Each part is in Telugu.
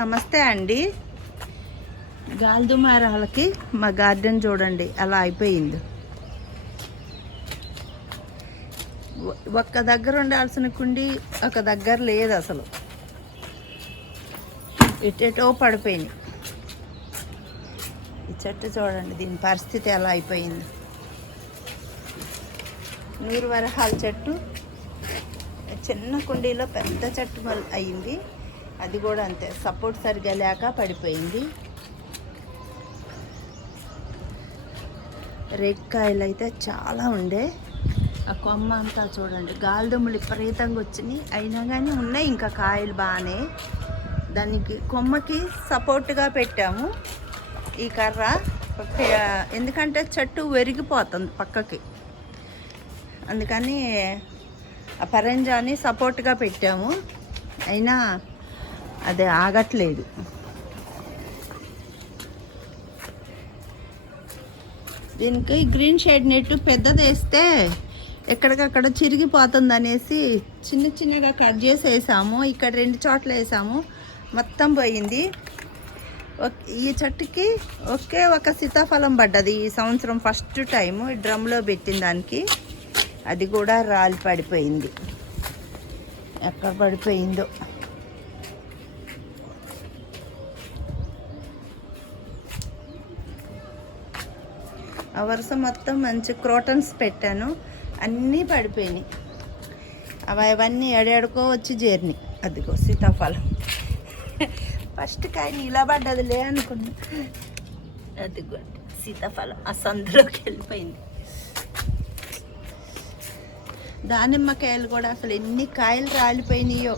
నమస్తే అండి. గాలిదుమారాలకి మా గార్డెన్ చూడండి అలా అయిపోయింది. ఒక్క దగ్గర ఉండాల్సిన కుండి ఒక దగ్గర లేదు అసలు. ఎటెటో పడిపోయినాయి. ఈ చెట్టు చూడండి దీని పరిస్థితి ఎలా అయిపోయింది. నూరు వరహాల చెట్టు చిన్న కుండీలో పెద్ద చెట్టు అయింది. అది కూడా అంతే. సపోర్ట్ సరిగా లేక పడిపోయింది. రెడ్ కాయలు అయితే చాలా ఉండే. ఆ కొమ్మ అంతా చూడండి. గాలిదుమ్ములు విపరీతంగా వచ్చినాయి. అయినా కానీ ఉన్నాయి ఇంకా కాయలు బాగానే. దానికి కొమ్మకి సపోర్ట్గా పెట్టాము. ఈ కర్ర ఎందుకంటే చెట్టు వెరిగిపోతుంది పక్కకి. అందుకని ఆ పరంజాని సపోర్ట్గా పెట్టాము. అయినా అది ఆగట్లేదు. దీనికి గ్రీన్ షేడ్ నెట్ పెద్దది వేస్తే ఎక్కడికక్కడ చిరిగిపోతుంది అనేసి చిన్న చిన్నగా కట్ చేసి వేసాము. ఇక్కడ రెండు చోట్ల వేసాము. మొత్తం పోయింది. ఈ చెట్టుకి ఒకే ఒక సీతాఫలం పడ్డది ఈ సంవత్సరం ఫస్ట్ టైము. డ్రమ్లో పెట్టిన దానికి అది కూడా రాలి పడిపోయింది. ఎక్కడ పడిపోయిందో. ఆ వరుస మొత్తం మంచి క్రోటన్స్ పెట్టాను. అన్నీ పడిపోయినాయి. అవి అవన్నీ ఎడెడుకో వచ్చి చేరినాయి. అదిగో సీతాఫలం. ఫస్ట్ కాయ ఇలా పడ్డదిలే అనుకున్నా. అదిగో సీతాఫలం ఆ సందులోకి వెళ్ళిపోయింది. దానిమ్మకాయలు కూడా అసలు ఎన్ని కాయలు రాలిపోయినాయో.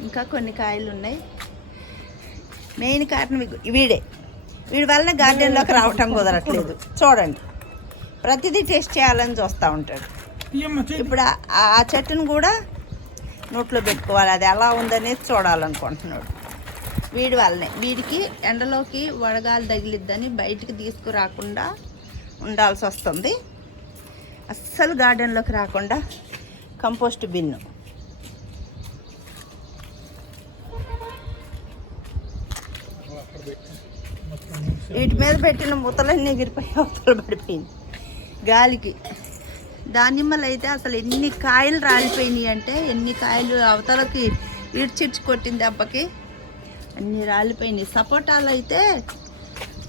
ఇంకా కొన్ని కాయలు ఉన్నాయి. మెయిన్ కారణం వీడే వీడి వలన గార్డెన్లోకి రావటం కుదరట్లేదు. చూడండి. ప్రతిదీ టేస్ట్ చేయాలని చూస్తూ ఉంటాడు. ఇప్పుడు ఆ- ఆ చెట్టును కూడా నోట్లో పెట్టుకోవాలి. అది ఎలా ఉందనేది చూడాలనుకుంటున్నాడు. వీడి వల్లనే. వీడికి ఎండలోకి వడగాలి తగిలిద్దని బయటికి తీసుకురాకుండా ఉండాల్సి వస్తుంది. అస్సలు గార్డెన్లోకి రాకుండా కంపోస్ట్ బిన్ను. వీటి మీద పెట్టిన మూతలన్నీ ఎగిరిపోయి అవతల పడిపోయింది. గాలికి. దానిమ్మలు అయితే అసలు ఎన్ని కాయలు రాలిపోయినాయి అంటే ఎన్ని కాయలు అవతలకి ఇడ్చిడ్చి కొట్టింది దెబ్బకి అన్ని రాలిపోయినాయి. సపోటాలు అయితే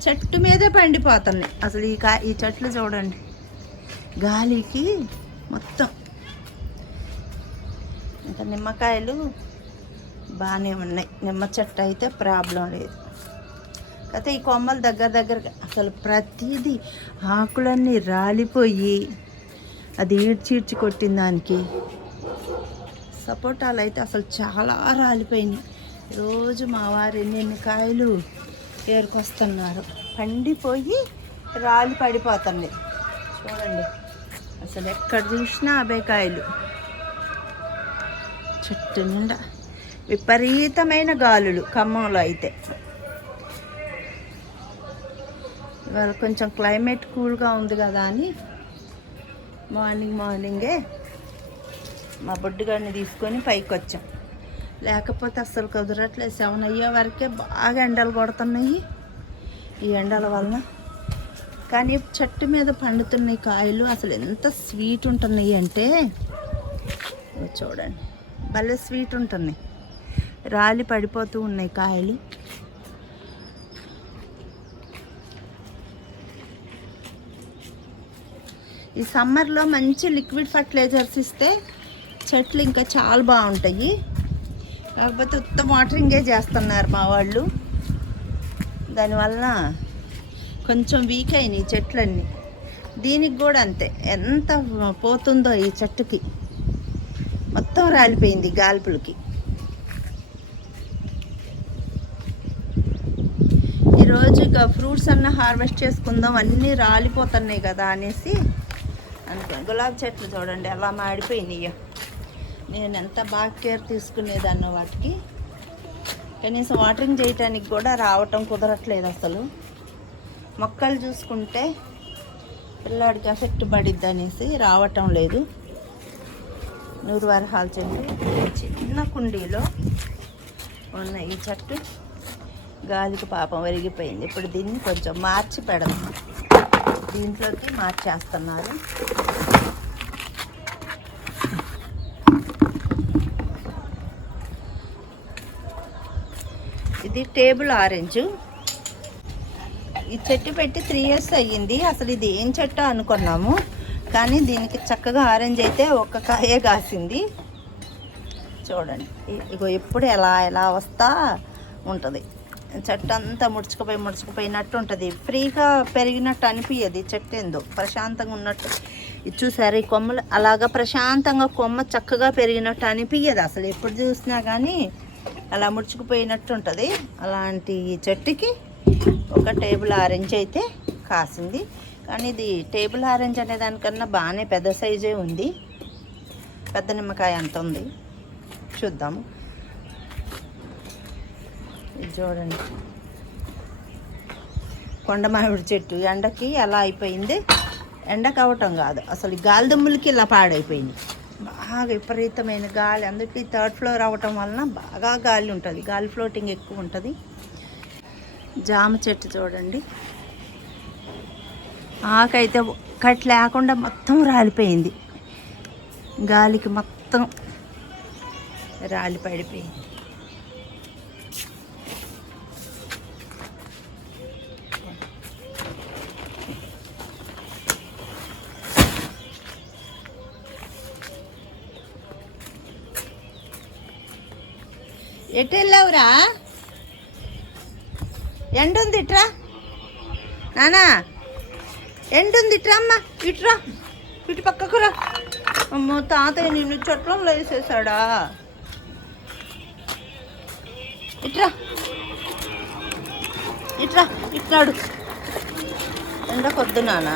చెట్టు మీదే పండిపోతున్నాయి. అసలు ఈ కా ఈ చెట్లు చూడండి. గాలికి మొత్తం. ఇంకా నిమ్మకాయలు బాగానే ఉన్నాయి. నిమ్మ చెట్టు అయితే ప్రాబ్లం లేదు. అయితే ఈ కొమ్మలు దగ్గర దగ్గర అసలు ప్రతిదీ ఆకులన్నీ రాలిపోయి అది ఈడ్చీడ్చి కొట్టిన దానికి. సపోటాలు అయితే అసలు చాలా రాలిపోయినాయి. రోజు మా వారు ఎన్ని ఎన్ని కాయలు ఏరుకొస్తున్నారు. పండిపోయి రాలి పడిపోతున్నాయి. చూడండి అసలు ఎక్కడ చూసినా అవే కాయలు. చుట్టూ నిండా విపరీతమైన గాలులు ఖమ్మంలో అయితే. ఇవాళ కొంచెం క్లైమేట్ కూల్గా ఉంది కదా అని మార్నింగ్ మార్నింగే మా బొడ్డుగాడిని తీసుకొని పైకి వచ్చాం. లేకపోతే అసలు కుదరట్లేదు. సెవెన్ అయ్యే వరకే బాగా ఎండలు కొడుతున్నాయి ఈ ఎండల వలన. కానీ చెట్టు మీద పండుతున్నాయి కాయలు అసలు ఎంత స్వీట్ ఉంటున్నాయి అంటే చూడండి. భలే స్వీట్ ఉంటున్నాయి. రాలి పడిపోతూ ఉన్నాయి కాయలు. ఈ సమ్మర్లో మంచి లిక్విడ్ ఫర్టిలైజర్స్ ఇస్తే చెట్లు ఇంకా చాలా బాగుంటాయి. కాకపోతే ఉత్త వాటరింగే చేస్తున్నారు మా వాళ్ళు. దానివల్ల కొంచెం వీక్ అయినాయి చెట్లన్నీ. దీనికి కూడా అంతే. ఎంత పోతుందో ఈ చెట్టుకి. మొత్తం రాలిపోయింది గాల్పులకి. ఈరోజు ఇక ఫ్రూట్స్ అన్న హార్వెస్ట్ చేసుకుందాం. అన్నీ రాలిపోతున్నాయి కదా అనేసి అనుకో గులాబీ చెట్లు చూడండి ఎలా మాడిపోయినాయో. నేను ఎంత బాగా కేర్ తీసుకునేదాన్నో వాటికి. కనీసం వాటరింగ్ చేయటానికి కూడా రావటం కుదరట్లేదు అసలు. మొక్కలు చూసుకుంటే పిల్లాడికి ఎఫెక్ట్ పడిద్ది అనేసి రావటం లేదు. నూరు వరహాల చెట్టు చిన్న కుండీలో ఉన్న ఈ చెట్టు గాలికి పాపం ఒరిగిపోయింది ఇప్పుడు దీన్ని కొంచెం మార్చి పెడదాం. దీంట్లోకి మార్చేస్తున్నారు. ఇది టేబుల్ ఆరెంజ్. ఈ చెట్టు పెట్టి త్రీ ఇయర్స్ అయ్యింది. అసలు ఇది ఏం చెట్టు అనుకున్నాము. కానీ దీనికి చక్కగా ఆరెంజ్ అయితే ఒక్క కాయే కాసింది. చూడండి. ఇగో ఎప్పుడు ఎలా ఎలా వస్తా ఉంటుంది. చెట్టు అంతా ముడుచుకుపోయి ముడుచుకుపోయినట్టు ఉంటుంది. ఫ్రీగా పెరిగినట్టు అనిపించదు ఈ చెట్టు ఏందో. ప్రశాంతంగా ఉన్నట్టు. ఇది చూసారు ఈ కొమ్మలు? అలాగా ప్రశాంతంగా కొమ్మ చక్కగా పెరిగినట్టు అనిపించదు అసలు ఎప్పుడు చూసినా కానీ అలా ముడుచుకుపోయినట్టు ఉంటుంది. అలాంటి చెట్టుకి ఒక టేబుల్ ఆరెంజ్ అయితే కాసింది. కానీ ఇది టేబుల్ ఆరెంజ్ అనే దానికన్నా బాగానే పెద్ద సైజే ఉంది. పెద్ద నిమ్మకాయ అంత ఉంది. చూద్దాము. ఇది చూడండి. కొండ మామిడి చెట్టు ఎండకి ఎలా అయిపోయింది. ఎండ కావటం కాదు. అసలు ఈ గాలి దుమ్ములకి ఇలా పాడైపోయింది. బాగా విపరీతమైన గాలి. అందుకే థర్డ్ ఫ్లోర్ అవ్వటం వలన బాగా గాలి ఉంటుంది. గాలి ఫ్లోటింగ్ ఎక్కువ ఉంటుంది. జామ చెట్టు చూడండి. ఆకైతే కట్ లేకుండా మొత్తం రాలిపోయింది. గాలికి మొత్తం రాలి పడిపోయింది ఎటు వెళ్ళావురా ఎండుంది ఇట్రా నానా ఎండుంది ఇట్రా అమ్మ ఇట్రా ఇటు పక్కకు రా. అమ్మో తాతయ్య నిన్ను చెట్లలో వేసేసాడా ఇట్రా ఇట్రా ఇట్లాడు ఎండ కొద్దు నానా.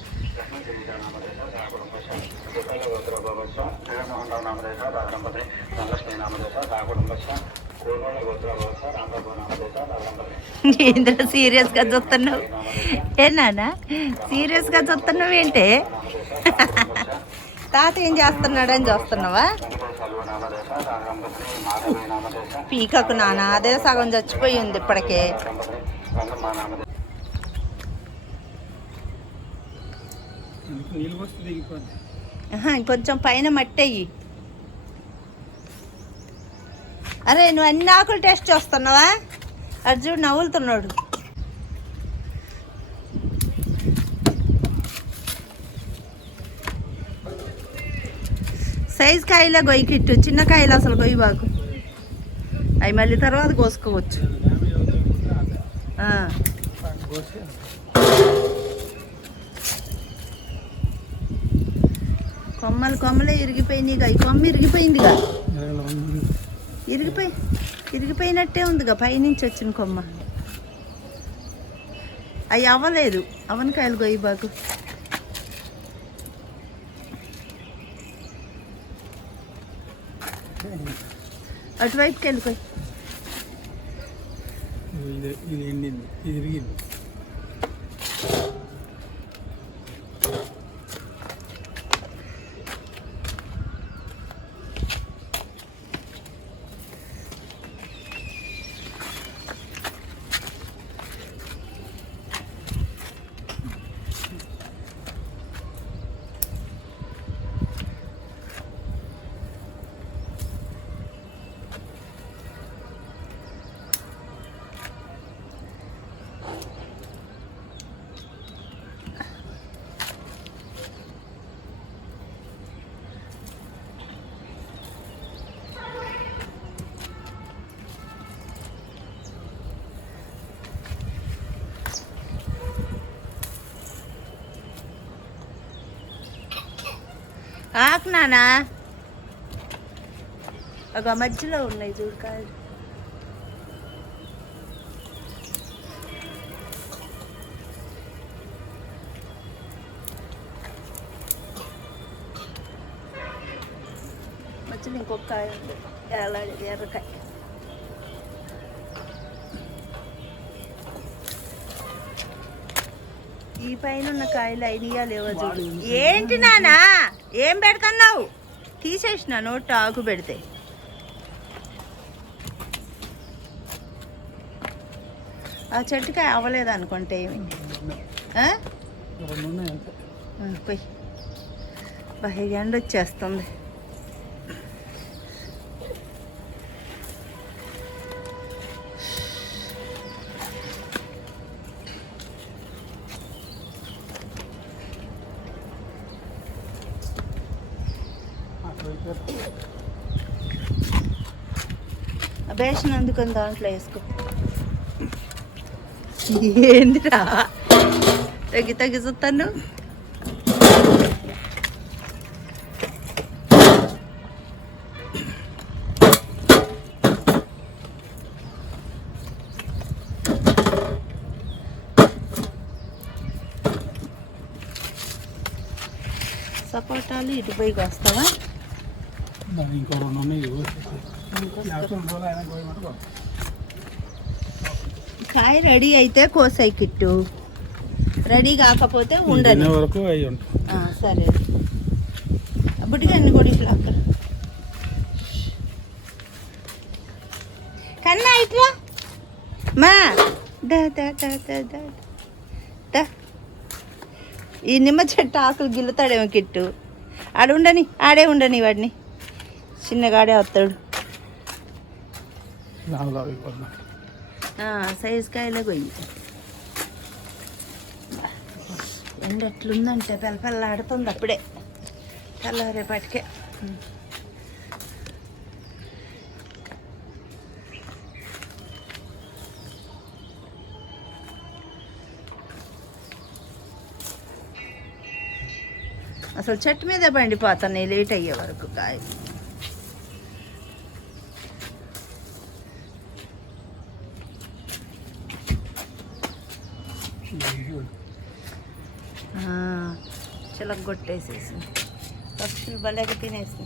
ఏంద్ర సీరియస్గా చూస్తున్నావు? ఏ నాన్న సీరియస్గా చూస్తున్నావు ఏంటి? తాత ఏం చేస్తున్నాడని చూస్తున్నావా? పీకకు నాన్న అదే సగం చచ్చిపోయింది ఇప్పటికే. ఇంకొంచెం పైన మట్టెయ్యి అరే నువ్వు అన్ని ఆకులు టేస్ట్ చేస్తున్నావా? అర్జుడు నవ్వులుతున్నాడు. సైజ్ కాయలే గొయ్యి కిట్టు చిన్న కాయలు అసలు గొయ్యి బాకు. అవి మళ్ళీ తర్వాత కోసుకోవచ్చు ఆ. కోసి కొమ్మలు కొమ్మలే ఇరిగిపోయినాయిగా ఈ కొమ్మ ఇరిగిపోయిందిగా. ఇరిగిపోయి ఇరిగిపోయినట్టే ఉందిగా. పైనుంచి వచ్చిన కొమ్మ. అవి అవ్వలేదు. అవనకాయలు గొయ్యి బాగు అటువైపుకి వెళ్ళిపోయి. ఇది ఇది ఎండింది. ఇది ఆకు నానా. ఒక మధ్యలో ఉన్నాయి చూడు కాయలు. మధ్యలో ఇంకొక కాయ ఉంది. ఎర్రకాయ. ఈ పైన ఉన్న కాయలు అయినయా లేవో చూడు. ఏంటి నానా? ఏం పెడుతున్నావు? తీసేసిన నోట్ ఆకు పెడితే. ఆ చెట్టుకాయ అవ్వలేదు అనుకుంటే ఏమి? పోయి. బాగా ఎండ వచ్చేస్తుంది. బేషన్ అందుకొని దాంట్లో వేసుకో. ఏంటిరా తగ్గి తగ్గి చూస్తాను సపోటాలు ఇటు పోయి వస్తావా ఇంకో రెండు ఉన్నాయి కాయ రెడీ అయితే కోసాయి కిట్టు. రెడీ కాకపోతే ఉండదు. వరకు సరే. అప్పటికి అన్ని కూడా ఇట్లా అక్కడ? కన్నా ఇట్లా. మా. ఈ నిమ్మ చెట్టు ఆకులు గిల్లుతాడేమో కిట్టు. ఆడు ఉండని ఆడే ఉండని వాడిని. చిన్నగాడే వస్తాడు. సైజ్ కాయలే కొయ్యి. ఎండ ఎట్లుందంటే పెళ్ళ ఆడుతుంది అప్పుడే. తెల్లారేపాటికే అసలు చెట్టు మీదే పండిపోతున్నాయి లేట్ అయ్యే వరకు కాయలు ఇవి చూడు. చిలగొట్టేసేసి పక్షులు భలేగా తినేసి.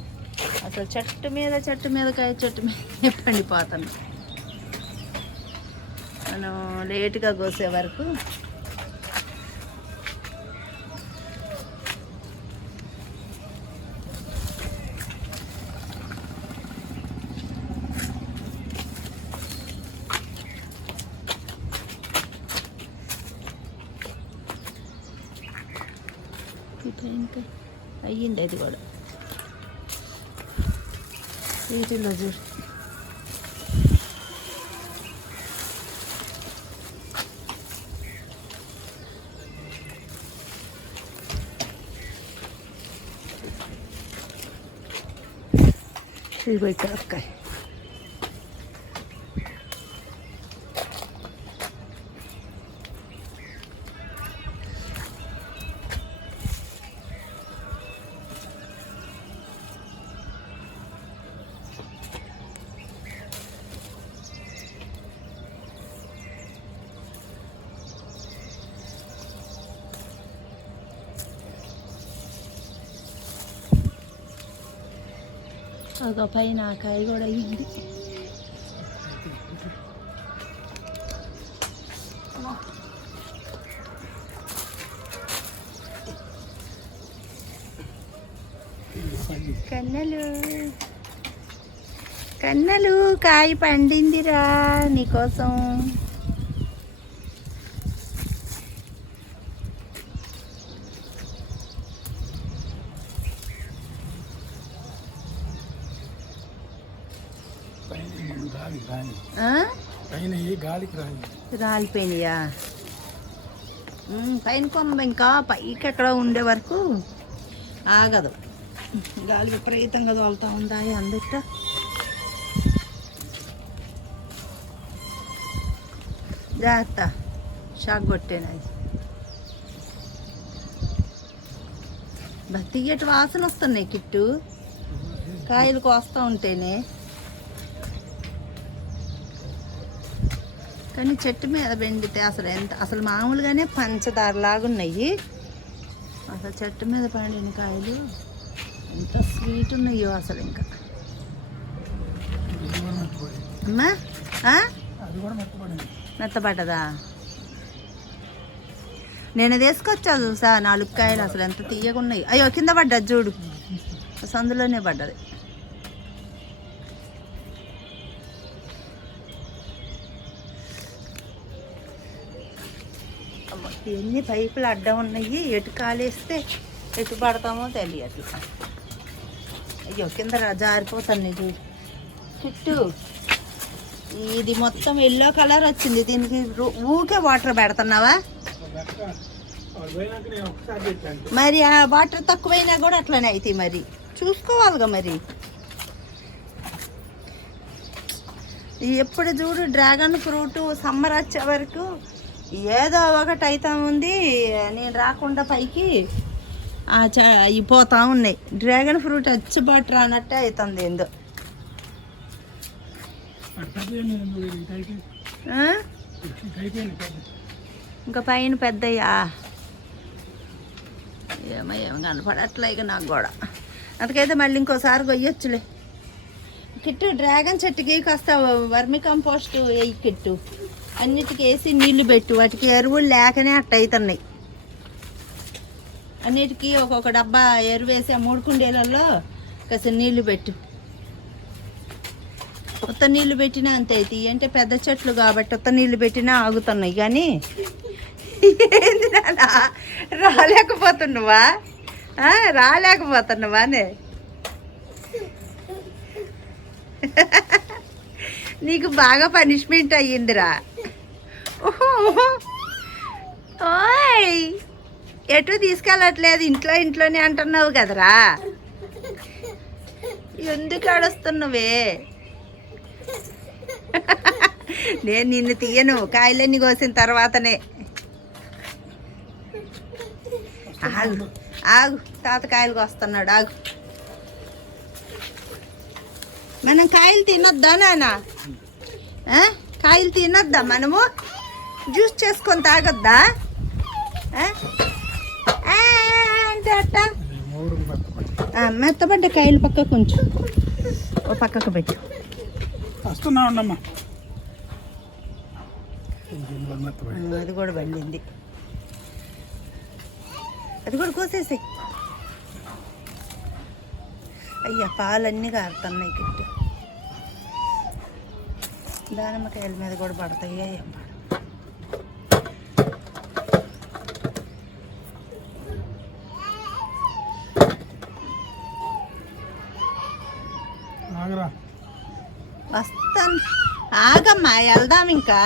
అసలు చెట్టు మీద చెట్టు మీద కాయ చెట్టు మీద పండిపోతాను మనం లేటుగా కోసే వరకు ఇట్లా ఇంకా అయ్యింది అది కూడా వీటిలో చూడు ఇదిగో ఇక్కడ ఒక పైన కాయ కూడా అయింది కన్నలు. కన్నలు కాయ పండిందిరా నీకోసం పైన మనం గాలి రాని ఆ? పైన ఏ గాలికి రాని రాలిపోయినాయా? పైన కొమ్మ ఇంకా పైకి ఎక్కడ ఉండే వరకు ఆగదు. గాలి విపరీతంగా తోలుతా ఉందా అందుట జాగ్రత్త షాక్ కొట్టేనాయి బతికేటి వాసన వస్తున్నాయి కిట్టు. కాయలు కోస్తూ ఉంటేనే. కానీ చెట్టు మీద పెండితే అసలు ఎంత అసలు మామూలుగానే పంచదార లాగున్నాయి అసలు చెట్టు మీద పండిన కాయలు ఎంత స్వీట్ ఉన్నాయో అసలు ఇంకా. అమ్మా ఆ? నేను తీసుకొచ్చా చూసా నాలుగు కాయలు అసలు ఎంత తీయగా ఉన్నాయి అయ్యో కింద పడ్డది చూడు. సందులోనే పడ్డది. ఎన్ని పైపులు అడ్డం ఉన్నాయి ఎటు కాలేస్తే ఎటు పడతామో తెలియదు. అయ్యో కింద జారిపోతాను ఇది చుట్టూ ఇది మొత్తం ఎల్లో కలర్ వచ్చింది. దీనికి ఊకే వాటర్ పెడుతున్నావా? మరి ఆ వాటర్ తక్కువైనా కూడా అట్లనే అవుతాయి మరి. చూసుకోవాలిగా మరి. ఎప్పుడు చూడు డ్రాగన్ ఫ్రూట్ సమ్మర్ వచ్చే వరకు ఏదో ఒకటి అవుతా ఉంది నేను రాకుండా పైకి ఆ చ అవి పోతా ఉన్నాయి. డ్రాగన్ ఫ్రూట్ వచ్చిబాటు రానట్టే అవుతుంది ఏందో. ఇంకా పైన పెద్దయ్యా. ఏమో ఏం కనపడట్లే ఇక నాకు కూడా. అందుకైతే మళ్ళీ ఇంకోసారి కొయ్యొచ్చులే. కిట్టు డ్రాగన్ చెట్టుకి కాస్త వర్మి కంపోస్ట్ వేయి కిట్టు. అన్నిటికి వేసి నీళ్ళు పెట్టు. వాటికి ఎరువులు లేకనే అట్ట అవుతున్నాయి అన్నిటికీ ఒక్కొక్క డబ్బా ఎరువు వేసి ఆ మూడు కుండీలలో కాస్త నీళ్ళు పెట్టు. ఉత్త నీళ్ళు పెట్టినా అంతే. అవుతాయి అంటే పెద్ద చెట్లు కాబట్టి ఉత్త నీళ్ళు పెట్టినా ఆగుతున్నాయి. కానీ ఏంది నానా రాలేకపోతున్నావా? ఆ, రాలేకపోతున్నావానే నీకు బాగా పనిష్మెంట్ అయ్యిందిరా. ఓయ్ ఎటు తీసుకెళ్ళట్లేదు ఇంట్లో ఇంట్లోనే అంటున్నావు కదరా. ఎందుకు అడుస్తున్నవే నేను నిన్ను తీయను కాయలన్నీ కోసిన తర్వాతనే. ఆగు ఆగు తాత కాయలు వస్తున్నాడు ఆగు. మనం కాయలు తినొద్దా నాన్న? కాయలు తినొద్దా మనము? జ్యూస్ చేసుకొని తాగొద్దా? అంటే అట్ట? మెత్తబడ్డ కాయలు పక్క కొంచెం ఓ పక్కకు పెట్టు. వస్తున్నా ఉండమ్మా. అది కూడా పండింది. అది కూడా కోసేసి అయ్యా పాలన్నీ కారుతున్నాయి గిట్టు. దానిమ్మకాయల మీద కూడా పడతాయి. ఆగరా. వస్తాను. ఆగమ్మా వెళ్దాం ఇంకా.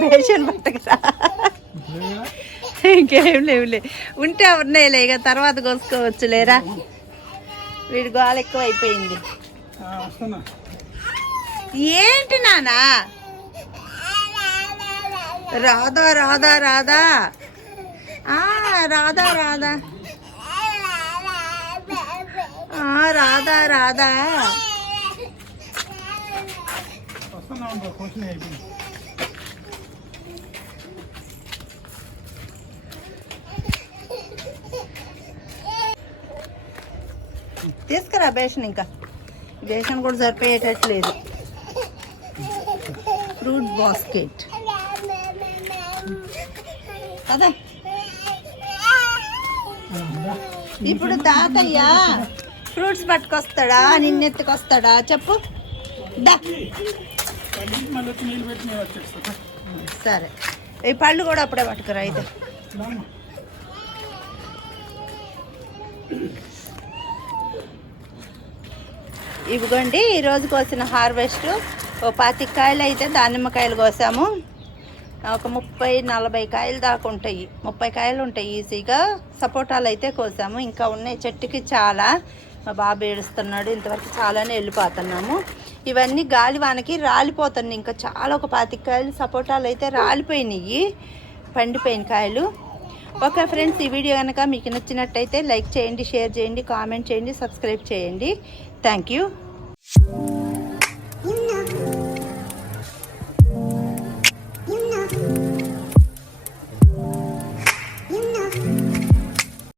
బేషన్ లేదా? ఇంకేం లేవులే. ఉంటే ఉన్నాయిలే ఇక తర్వాత కోసుకోవచ్చు లేరా? వీడి గోల ఎక్కువ అయిపోయింది ఏంటి నానా? రాధా రాధా రాధా. రాధా రాధా. ఆ, రాధా రాధా వస్తున్నా ఉండు క్వశ్చన్ అయిపోయింది తీసుకురా బేషన్ ఇంకా. బేషన్ కూడా సరిపోయేటట్లేదు ఫ్రూట్ బాస్కెట్. కదా ఇప్పుడు తాతయ్య ఫ్రూట్స్ పట్టుకొస్తాడా నిన్నెత్తుకొస్తాడా? చెప్పు. దా. సరే. ఈ పళ్ళు కూడా అప్పుడే పట్టుకురా అయితే. ఇవిగోండి ఈరోజు కోసిన హార్వెస్ట్. ఓ పాతికాయలు అయితే దానిమ్మకాయలు కోసాము. ఒక ముప్పై నలభై కాయలు దాకా ఉంటాయి. ముప్పై కాయలు ఉంటాయి ఈజీగా. సపోటాలు అయితే కోసాము. ఇంకా ఉన్నాయి చెట్టుకి చాలా. మా బాబు ఏడుస్తున్నాడు. ఇంతవరకు చాలానే వెళ్ళిపోతున్నాము. ఇవన్నీ గాలి వానకి రాలిపోతున్నాయి. ఇంకా చాలా ఒక పాతిక కాయలు సపోటాలు అయితే రాలిపోయినాయి. పండిపోయిన కాయలు. ఓకే ఫ్రెండ్స్ ఈ వీడియో కనుక మీకు నచ్చినట్టయితే లైక్ చేయండి షేర్ చేయండి కామెంట్ చేయండి సబ్స్క్రైబ్ చేయండి. Thank you.